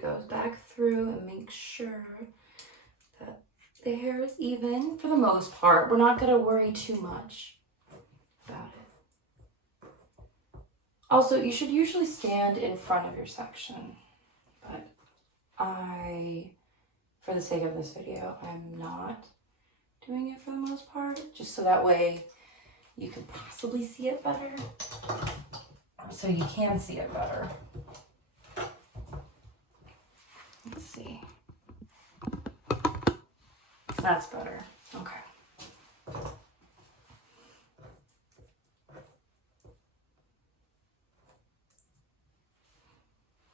go back through and make sure that the hair is even for the most part. We're not going to worry too much about it. Also, you should usually stand in front of your section, but for the sake of this video, I'm not doing it for the most part, just so that way you can possibly see it better. So you can see it better. Let's see. That's better. Okay.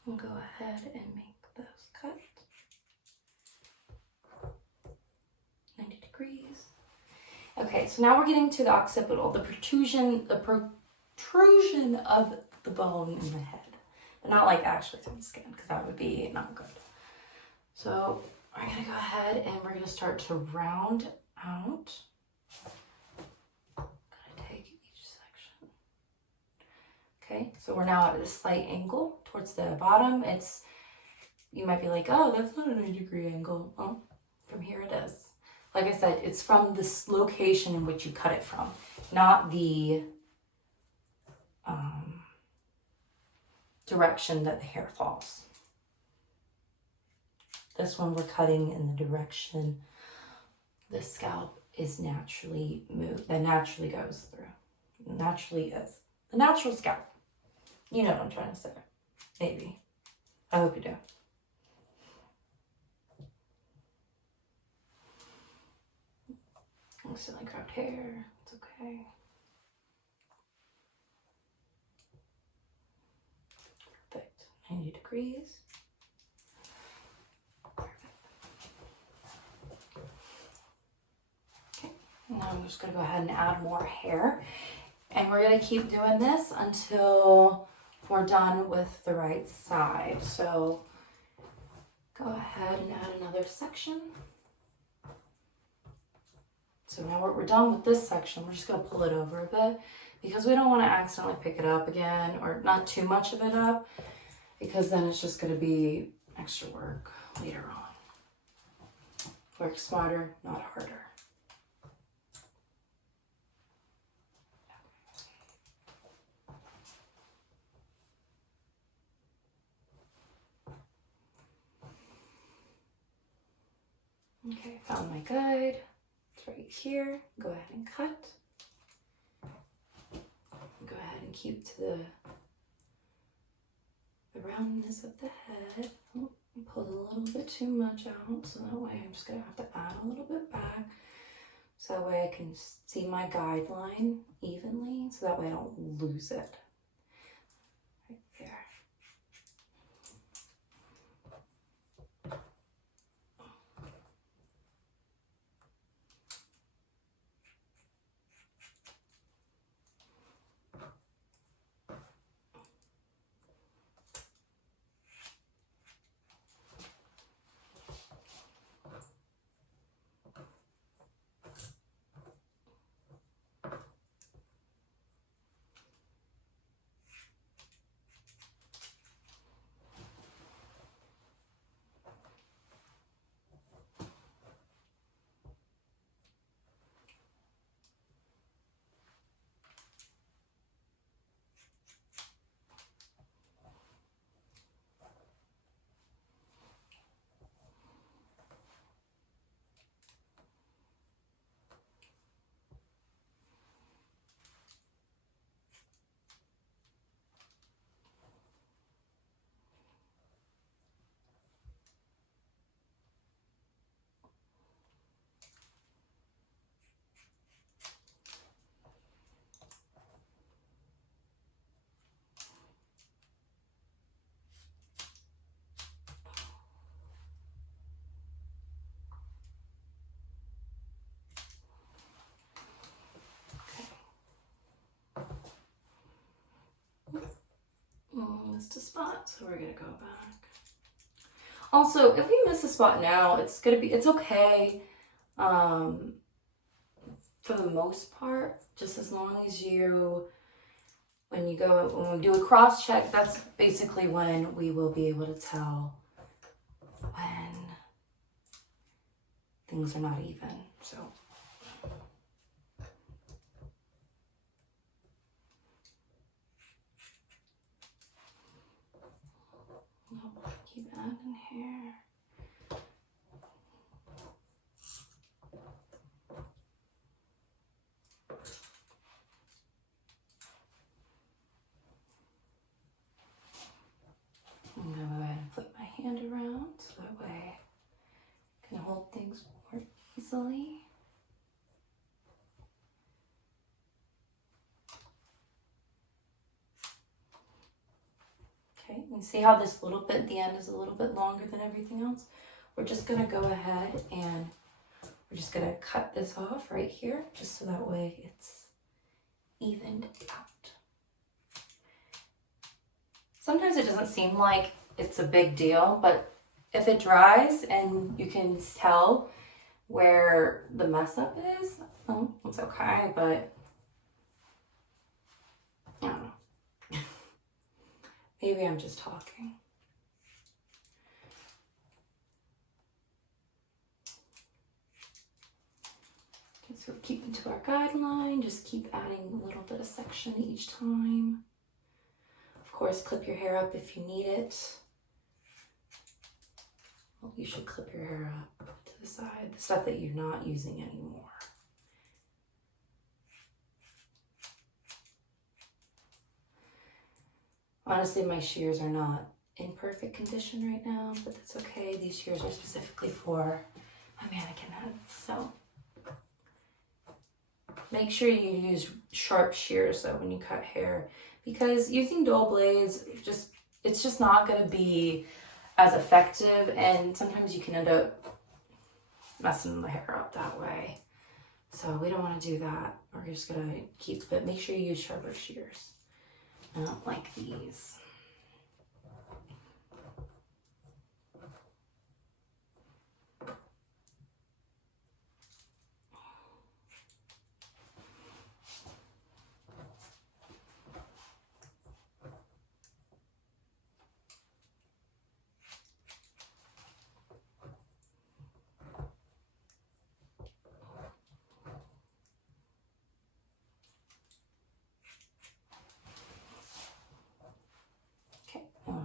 We'll go ahead and make those cuts. 90 degrees. Okay, so now we're getting to the occipital, the protrusion of the bone in the head. But not like actually through the skin, because that would be not good. So I'm gonna go ahead and we're gonna start to round out. Gonna take each section. Okay, so we're now at a slight angle towards the bottom. You might be like, oh, that's not a 90-degree angle. Well, from here it is. Like I said, it's from this location in which you cut it from, not the direction that the hair falls. This one we're cutting in the direction the scalp is naturally moved, that naturally goes through. Naturally is. The natural scalp. You know what I'm trying to say. Maybe. I hope you do. Accidentally grabbed hair. It's okay. Perfect. 90 degrees. Now I'm just going to go ahead and add more hair. And we're going to keep doing this until we're done with the right side. So go ahead and add another section. So now we're done with this section. We're just going to pull it over a bit because we don't want to accidentally pick it up again, or not too much of it up, because then it's just going to be extra work later on. Work smarter, not harder. Okay, found my guide. It's right here. Go ahead and cut. Go ahead and keep to the roundness of the head. Oh, I pulled a little bit too much out, so that way I'm just going to have to add a little bit back. So that way I can see my guideline evenly, so that way I don't lose it. Right there. Missed a spot, so we're gonna go back. Also, if we miss a spot now, it's okay. For the most part, just as long as when we do a cross check, that's basically when we will be able to tell things are not even. So keep adding hair. I'm gonna go ahead and flip my hand around so that way I can hold things more easily. Okay, you see how this little bit at the end is a little bit longer than everything else? We're just gonna go ahead and we're just gonna cut this off right here, just so that way it's evened out. Sometimes it doesn't seem like it's a big deal, but if it dries and you can tell where the mess up is, well, it's okay, but I don't know. Maybe I'm just talking. Okay, so we're keeping to our guideline, just keep adding a little bit of section each time. Of course, clip your hair up if you need it. Well, you should clip your hair up to the side, the stuff that you're not using anymore. Honestly, my shears are not in perfect condition right now, but that's okay. These shears are specifically for my mannequin heads, so make sure you use sharp shears though when you cut hair, because using dull blades, it's just not going to be as effective, and sometimes you can end up messing the hair up that way. So we don't want to do that. We're just going to keep it. Make sure you use sharper shears. I don't like these.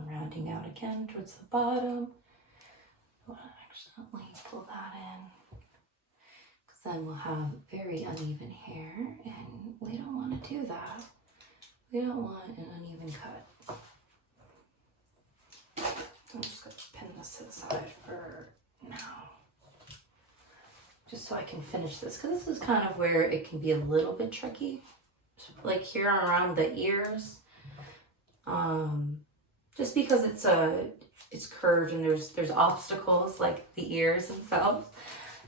Rounding out again towards the bottom. I want to accidentally pull that in, because then we'll have very uneven hair, and we don't want to do that. We don't want an uneven cut. So I'm just going to pin this to the side for now, just so I can finish this, because this is kind of where it can be a little bit tricky, like here around the ears. Just because it's curved and there's obstacles like the ears themselves,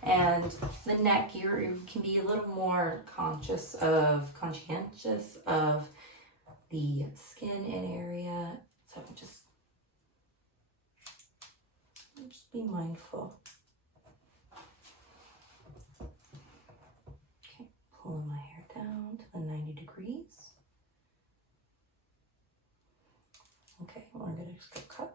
and the neck, you can be a little more conscientious of the skin and area. So just be mindful. Okay, pulling my hair down to the 90 degrees. Okay, we're going to just go cut.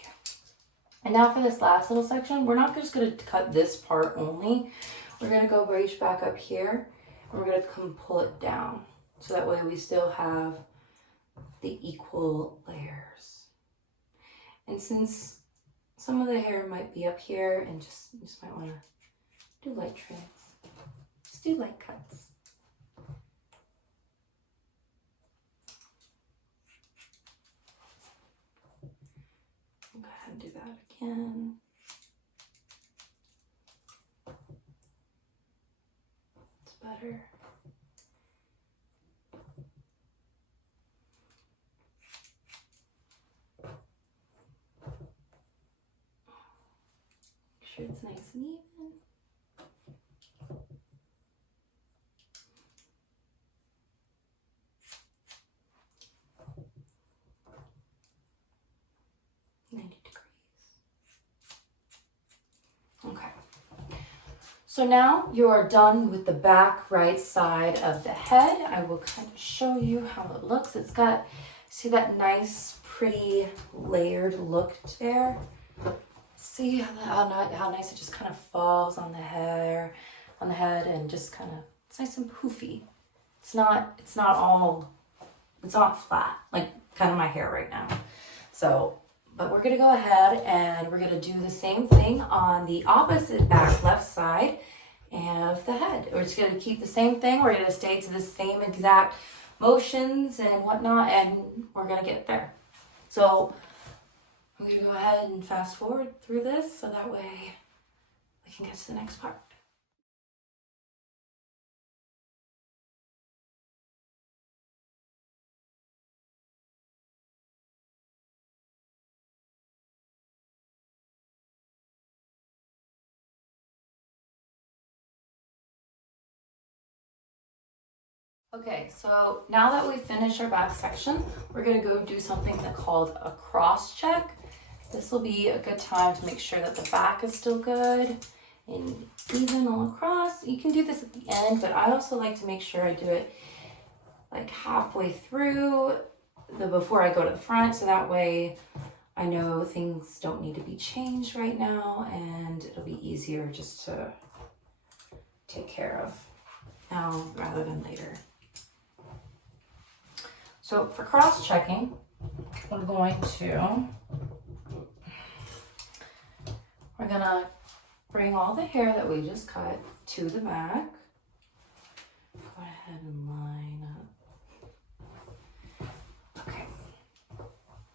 Okay. And now for this last little section, we're not just going to cut this part only. We're going to go reach back up here, and we're going to come pull it down. So that way we still have the equal layers. And since some of the hair might be up here, and you just might want to do light trims. Just do light cuts. Go ahead and do that again. It's better. Make sure it's nice and even. Okay. So now you are done with the back right side of the head. I will kind of show you how it looks. It's got, see that nice, pretty layered look there? See how nice it just kind of falls on the hair, on the head, and just kind of, it's nice and poofy. It's not flat, like kind of my hair right now. So, but we're gonna go ahead and we're gonna do the same thing on the opposite back left side of the head. We're just gonna keep the same thing. We're gonna stay to the same exact motions and whatnot, and we're gonna get there. So I'm gonna go ahead and fast forward through this so that way we can get to the next part. Okay, so now that we've finished our back section, we're gonna go do something called a cross check. This will be a good time to make sure that the back is still good and even all across. You can do this at the end, but I also like to make sure I do it like halfway through before I go to the front, so that way I know things don't need to be changed right now and it'll be easier just to take care of now rather than later. So for cross-checking, we're gonna bring all the hair that we just cut to the back. Go ahead and line up. Okay.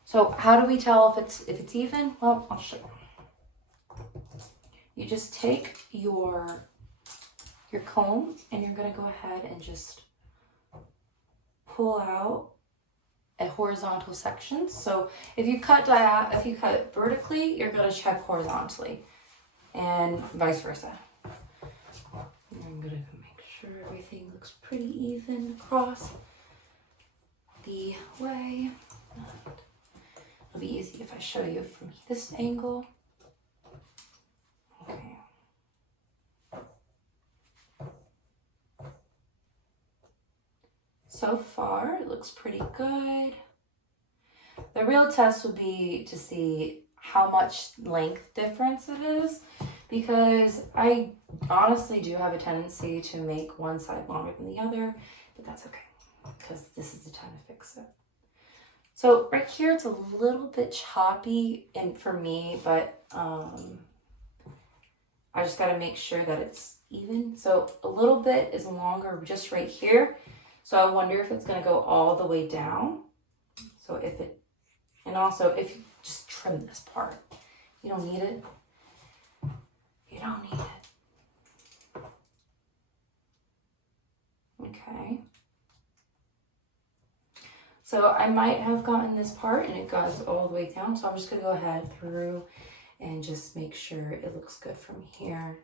So how do we tell if it's even? Well, I'll show you. You just take your comb and you're gonna go ahead and just pull out a horizontal section. So if you cut vertically, you're going to check horizontally, and vice versa. I'm going to make sure everything looks pretty even across the way. It'll be easy if I show you from this angle. Okay. So far, it looks pretty good. The real test would be to see how much length difference it is, because I honestly do have a tendency to make one side longer than the other, but that's okay, because this is the time to fix it. So right here, it's a little bit choppy for me, but I just got to make sure that it's even. So a little bit is longer just right here. So I wonder if it's going to go all the way down. So and also if you just trim this part, you don't need it. You don't need it. Okay. So I might have gotten this part and it goes all the way down. So I'm just going to go ahead through and just make sure it looks good from here.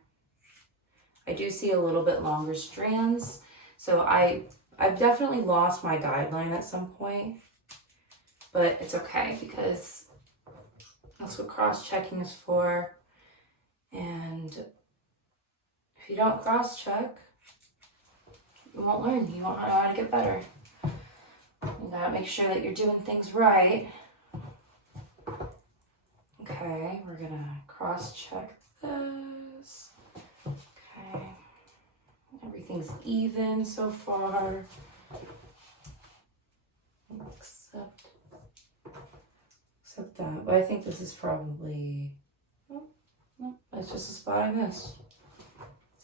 I do see a little bit longer strands. So I've definitely lost my guideline at some point, but it's okay because that's what cross-checking is for. And if you don't cross-check, you won't learn. You won't know how to get better. You gotta make sure that you're doing things right. Okay, we're gonna cross-check this. Okay. Everything's even so far, except that. But I think this is probably, no, that's just a spot I missed.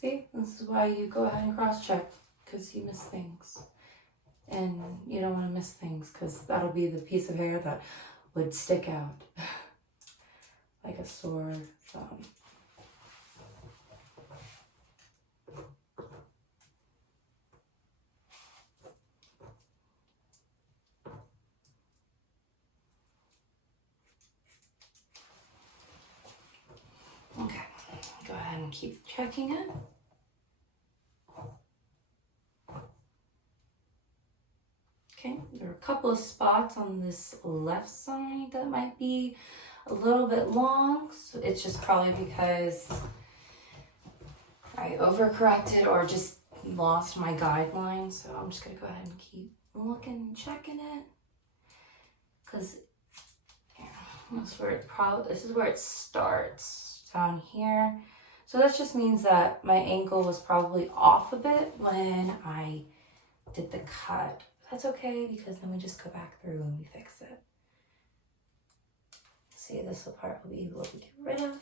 See, this is why you go ahead and cross-check, because you miss things. And you don't want to miss things, because that'll be the piece of hair that would stick out like a sore thumb. Okay, go ahead and keep checking it. Okay, there are a couple of spots on this left side that might be a little bit long. So it's just probably because I overcorrected or just lost my guidelines, so I'm just gonna go ahead and keep looking, checking it, because this is where it starts down here. So that just means that my ankle was probably off a bit when I did the cut. That's okay, because then we just go back through and we fix it. See, this part will be able to get rid of.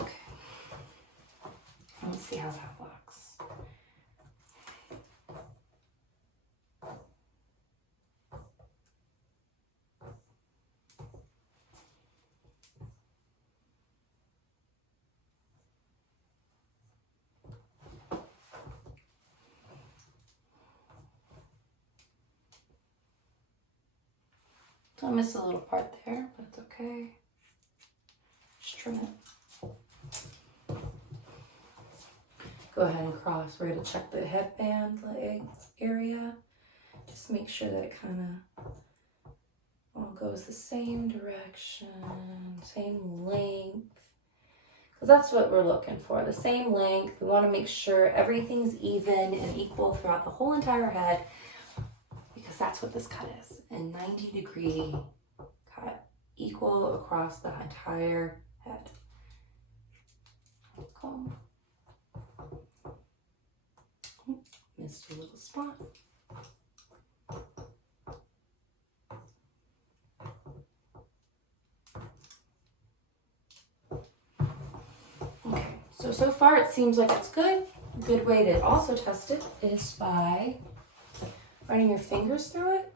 Okay. Let's see how that looks. So I missed a little part there, but it's okay. Just trim it. Go ahead and cross. We're going to check the headband leg area. Just make sure that it kind of all goes the same direction, same length. Because that's what we're looking for, the same length. We want to make sure everything's even and equal throughout the whole entire head, because that's what this cut is. A 90-degree cut, equal across the entire head. Cool. Missed a little spot. Okay, so far it seems like it's good. A good way to also test it is by running your fingers through it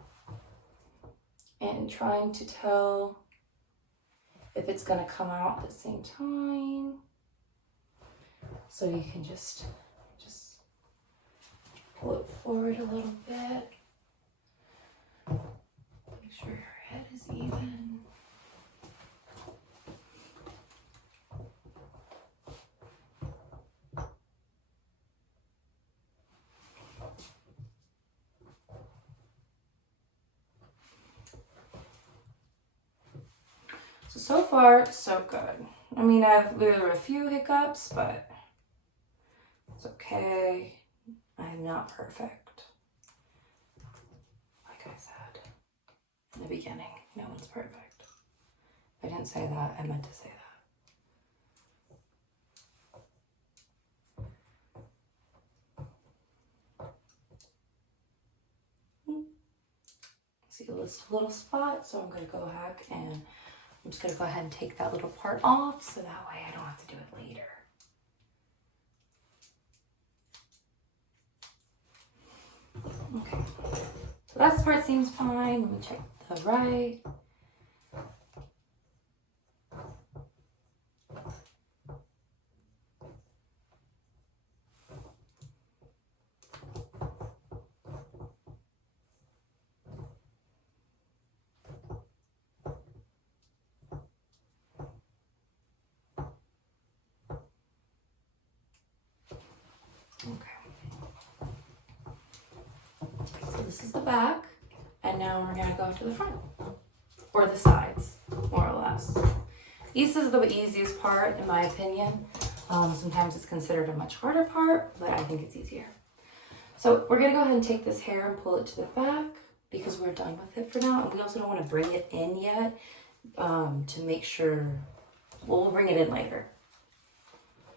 and trying to tell if it's going to come out at the same time. So you can just pull it forward a little bit. Make sure your head is even. So far, so good. I mean, there were a few hiccups, but it's okay. I'm not perfect. Like I said in the beginning, no one's perfect. I didn't say that, I meant to say that. See this little spot, so I'm going to go back and I'm just going to go ahead and take that little part off so that way I don't have to do it later. Okay, so that part seems fine. Let me check the right. This is the back, and now we're going to go to the front, or the sides, more or less. This is the easiest part, in my opinion. Sometimes it's considered a much harder part, but I think it's easier. So we're going to go ahead and take this hair and pull it to the back, because we're done with it for now, and we also don't want to bring it in yet, to make sure, well, we'll bring it in later.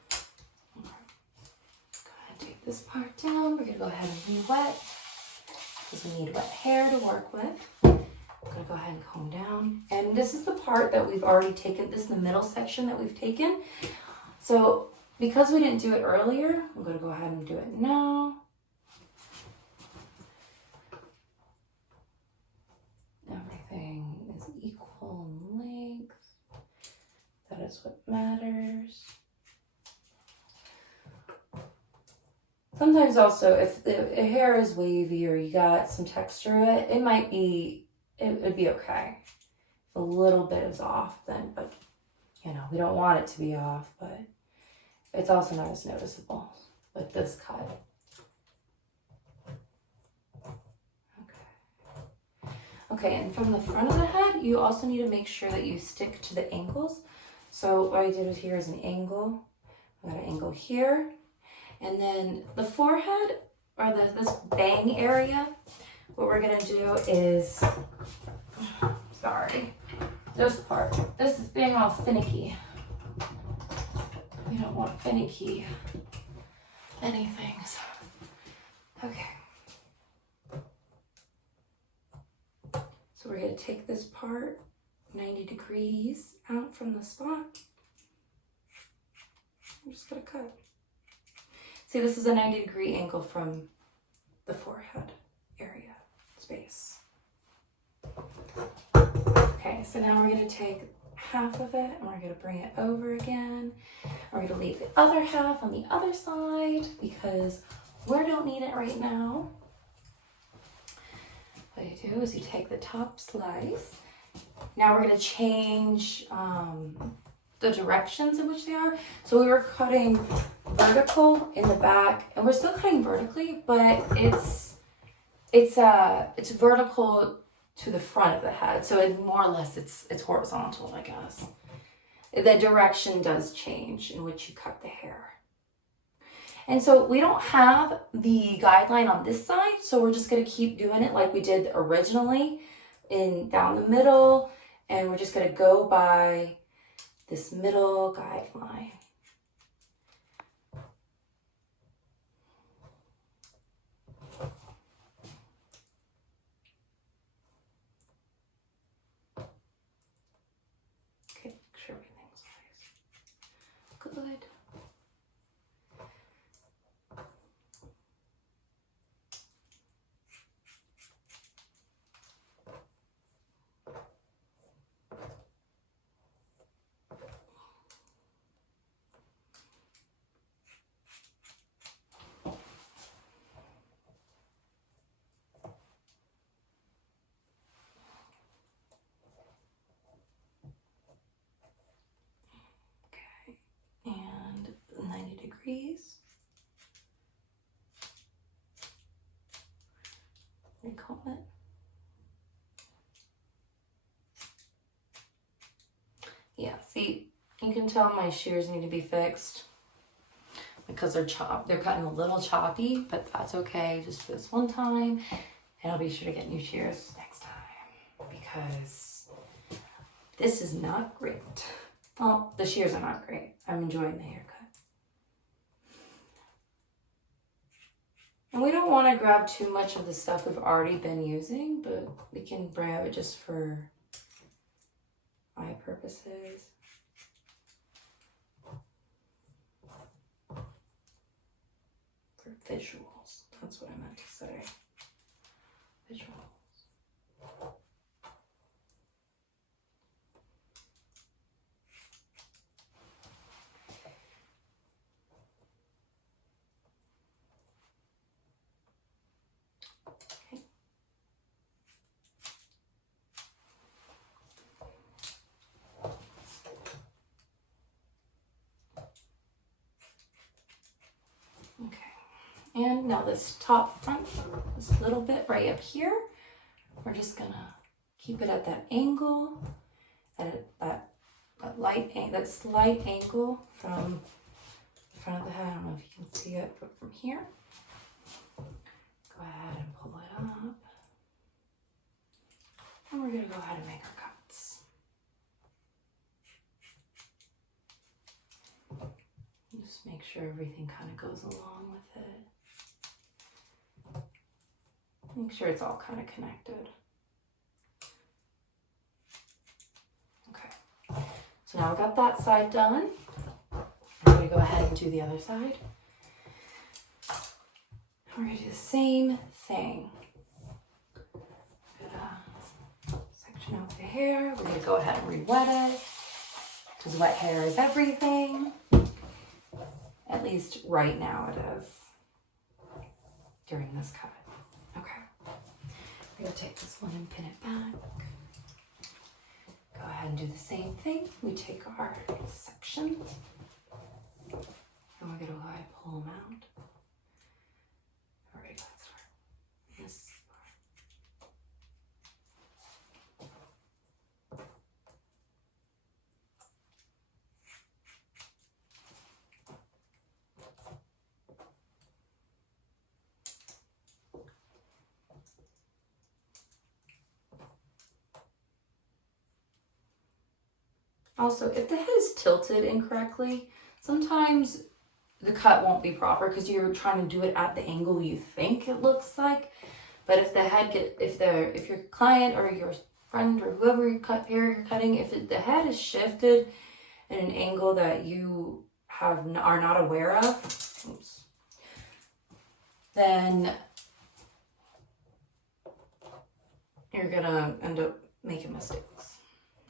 Go ahead and take this part down. We're going to go ahead and re-wet, because we need wet hair to work with. I'm gonna go ahead and comb down. And this is the part that we've already taken. This is the middle section that we've taken. So because we didn't do it earlier, I'm gonna go ahead and do it now. Everything is equal in length. That is what matters. Sometimes also, if the hair is wavy or you got some texture in it, it would be okay. If a little bit is off, then, but you know, we don't want it to be off, but it's also not as noticeable with this cut. Okay. Okay, and from the front of the head, you also need to make sure that you stick to the angles. So what I did here is an angle. I got an angle here. And then the forehead, or this bang area, what we're gonna do is, sorry, this part. This is being all finicky. We don't want finicky anything. Okay. So we're gonna take this part 90 degrees out from the spot. I'm just gonna cut. See, this is a 90-degree angle from the forehead area space. Okay, so now we're gonna take half of it and we're gonna bring it over again. We're gonna leave the other half on the other side because we don't need it right now. What you do is you take the top slice. Now we're gonna change the directions in which they are. So we were cutting vertical in the back, and we're still cutting vertically, but it's vertical to the front of the head. So it more or less it's horizontal, I guess. The direction does change in which you cut the hair. And so we don't have the guideline on this side, so we're just gonna keep doing it like we did originally down the middle, and we're just gonna go by this middle guideline. Okay, make sure everything's good. And 90 degrees. Recomb it. Yeah, see, you can tell my shears need to be fixed because they're cutting a little choppy, but that's okay, just for this one time. And I'll be sure to get new shears next time because this is not great. Well, the shears are not great. I'm enjoying the haircut. And we don't want to grab too much of the stuff we've already been using, but we can grab it just for eye purposes. For visuals. That's what I meant to say. Visuals. And now this top front, this little bit right up here, we're just gonna keep it at that angle, at that slight angle from the front of the head. I don't know if you can see it, but from here, go ahead and pull it up. And we're gonna go ahead and make our cuts. Just make sure everything kind of goes along with it. Make sure it's all kind of connected. Okay, so now we've got that side done. I'm going to go ahead and do the other side. We're going to do the same thing. Section out the hair. We're going to go ahead and re-wet it because wet hair is everything. At least right now it is during this cut. Okay. We're going to take this one and pin it back. Go ahead and do the same thing. We take our sections and we're going to go ahead and pull them out. All right, let's start this part. Also, if the head is tilted incorrectly, sometimes the cut won't be proper because you're trying to do it at the angle you think it looks like. But if the head if your client or your friend or whoever you're cutting, if the head is shifted in an angle that you are not aware of, oops, then you're gonna end up making mistakes.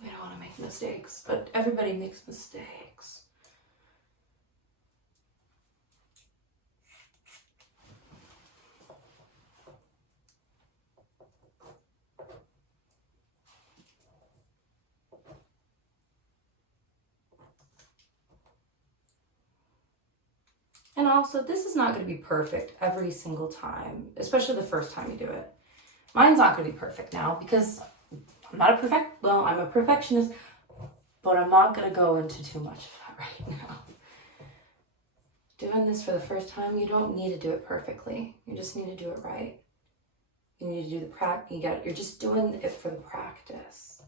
We don't want to make mistakes, but everybody makes mistakes. And also, this is not going to be perfect every single time, especially the first time you do it. Mine's not going to be perfect now because I'm a perfectionist, but I'm not going to go into too much of that right now. Doing this for the first time, you don't need to do it perfectly. You just need to do it right. You need to do the practice. You're just doing it for the practice.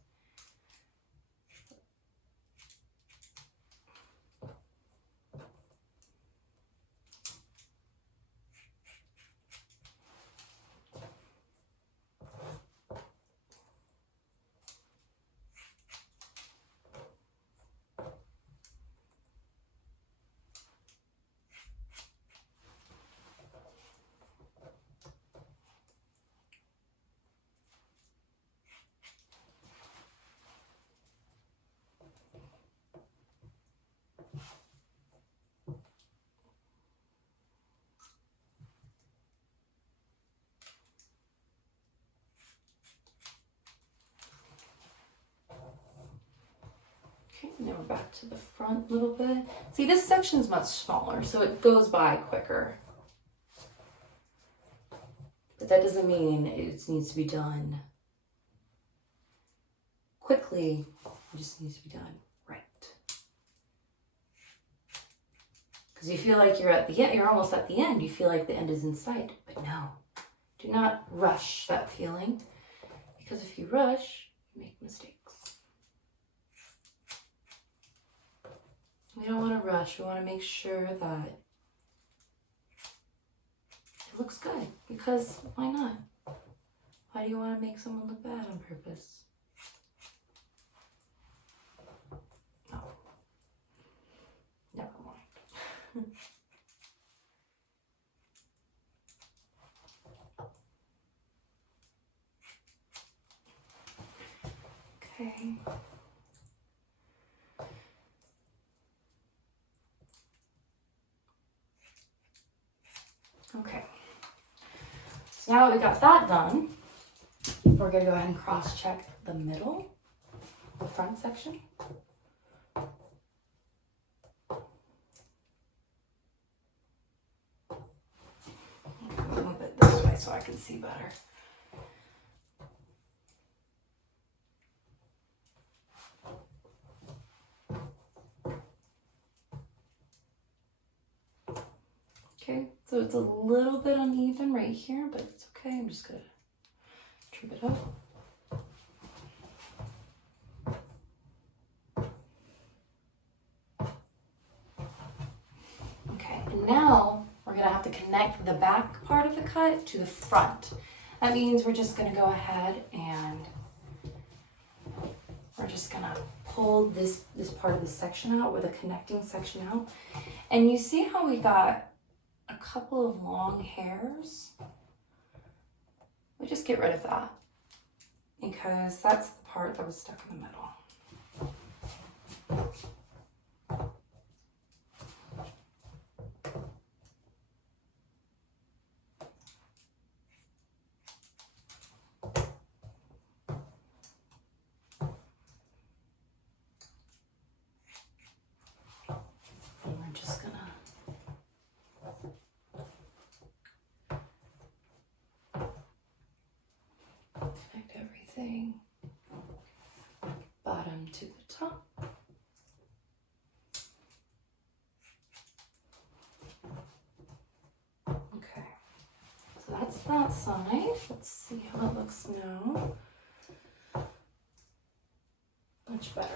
Now we're back to the front a little bit. See, this section is much smaller, so it goes by quicker. But that doesn't mean it needs to be done quickly. It just needs to be done right. Because you feel like you're at the end, you're almost at the end. You feel like the end is in sight, but no. Do not rush that feeling, because if you rush, you make mistakes. We don't want to rush. We want to make sure that it looks good, because why not? Why do you want to make someone look bad on purpose? No. Never mind. Okay. Okay. So now that we got that done, we're going to go ahead and cross-check the middle, the front section. Move it this way so I can see better. Okay, so it's a little bit uneven right here, but it's okay. I'm just gonna trim it up. Okay, and now we're gonna have to connect the back part of the cut to the front. That means we're just gonna go ahead and we're just gonna pull this part of the section out, or the connecting section out. And you see how we got a couple of long hairs? We just get rid of that, because that's the part that was stuck in the middle. And we're just gonna connect everything, bottom to the top. Okay, so that's that side. Let's see how it looks now. Much better.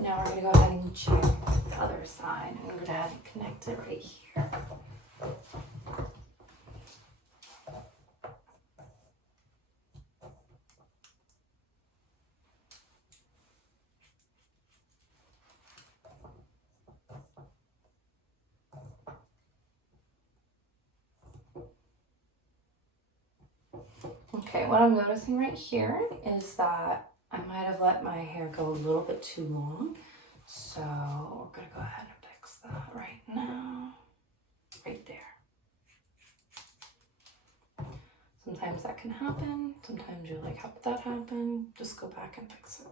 Now we're gonna go ahead and check the other side. I'm gonna go ahead and connect it right here. Okay, what I'm noticing right here is that I might have let my hair go a little bit too long. So we're gonna go ahead and fix that right now, right there. Sometimes that can happen. Sometimes you're like, how did that happen? Just go back and fix it.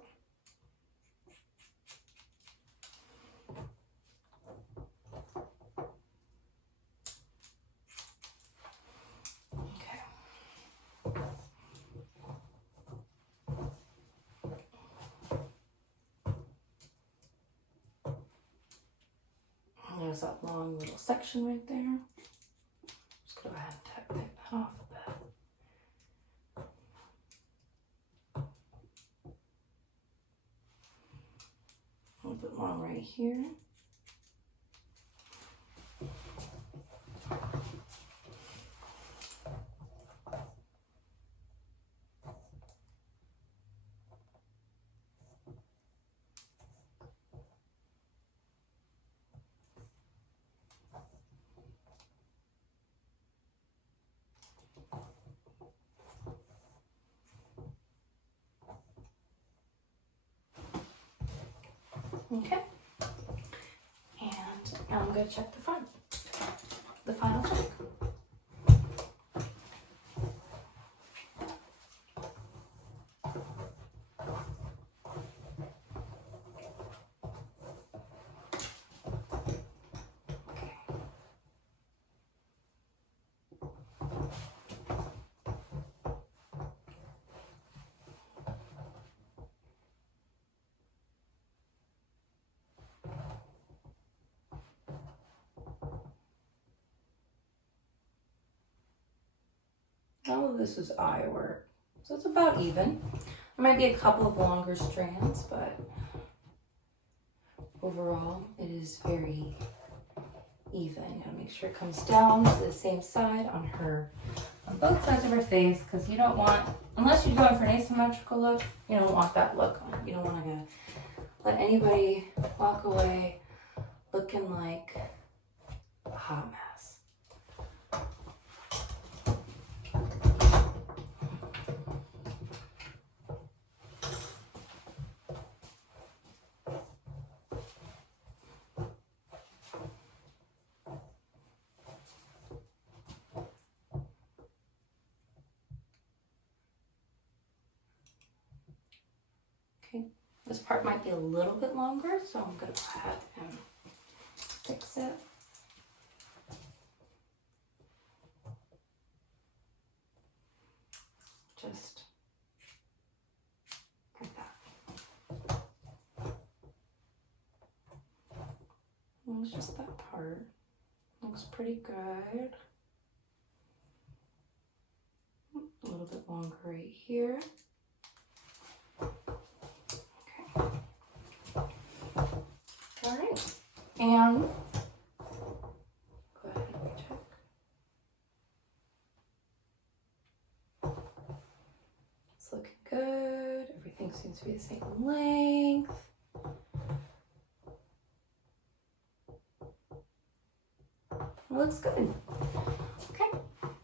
There's that long little section right there. Just go ahead and take that off a bit. A little bit more right here. Okay, and now I'm going to check the front, the final check. All of this is eye work, so it's about even. There might be a couple of longer strands, but overall it is very even. You gotta make sure it comes down to the same side on both sides of her face, because you don't want, unless you're going for an asymmetrical look, you don't want that look on. You don't want to let anybody walk away looking like a hot mess. Okay, this part might be a little bit longer, so I'm going to go ahead and fix it. Just like that. And it's just that part. Looks pretty good. A little bit longer right here. All right, and go ahead and recheck. It's looking good. Everything seems to be the same length. It looks good. Okay,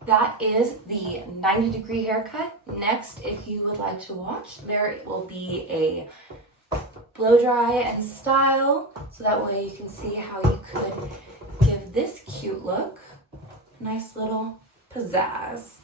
that is the 90-degree haircut. Next, if you would like to watch, there will be a blow dry and style, so that way you can see how you could give this cute look a nice little pizzazz.